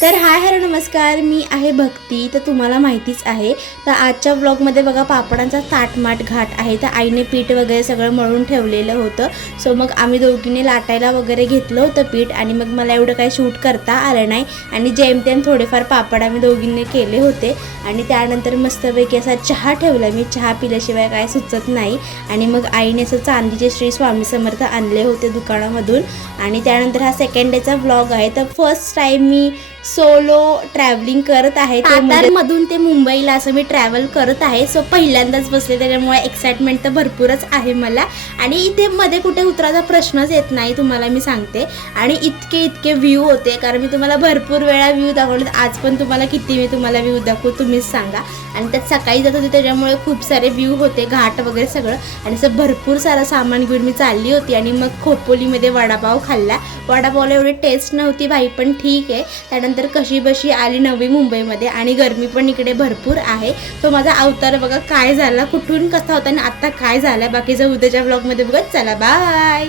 तर hi hello नमस्कार, मी आहे भक्ती. तर तुम्हाला माहितीच आहे. तर आजच्या व्लॉगमध्ये बघा पापडांचा ताटमाट घाट आहे. तर आईने पीठ वगैरे सगळं मळून ठेवलेलं होतं. सो मग आम्ही दोघींनी लाटायला वगैरे घेतलं होतं पीठ आणि मग मला एवढं काही शूट करता आलं नाही आणि जेमतेम थोडेफार पापड आम्ही दोघींनी केले होते. आणि त्यानंतर मस्तपैकी असा चहा ठेवला. मी चहा पिल्याशिवाय काय सुचत नाही. आणि मग आईने असं चांदीचे श्री स्वामी समर्थ आणले होते दुकानामधून. आणि त्यानंतर हा सेकंड डेचा व्लॉग आहे. तर फर्स्ट टाईम मी सोलो ट्रॅव्हलिंग करत आहे. सातारमधून ते मुंबईला असं मी ट्रॅव्हल करत आहे. सो पहिल्यांदाच बसले, त्याच्यामुळे एक्साइटमेंट तर भरपूरच आहे मला. आणि इथे मध्ये कुठे उतरायचा प्रश्नच येत नाही, तुम्हाला मी सांगते. आणि इतके व्ह्यू होते, कारण मी तुम्हाला भरपूर वेळा व्ह्यू दाखवले. आज पण तुम्हाला किती मी तुम्हाला व्ह्यू दाखवू तुम्हीच सांगा. आणि त्यात सकाळी जात होते त्याच्यामुळे खूप सारे व्ह्यू होते, घाट वगैरे सगळं. आणि असं भरपूर सारं सामान घेऊन मी चालली होती. आणि मग खोपोलीमध्ये वडापाव खाल्ला. वडापावला एवढी टेस्ट नव्हती भाई, पण ठीक आहे. त्यानंतर कशी बशी आली नवी मुंबईमध्ये आणि गरमी पण इकडे भरपूर आहे. तो माझा अवतार बघा काय झाला, कुठून कसा होता आणि आता काय झाला, बाकीचं उद्याच्या व्लॉगमध्ये बघत. चला बाय.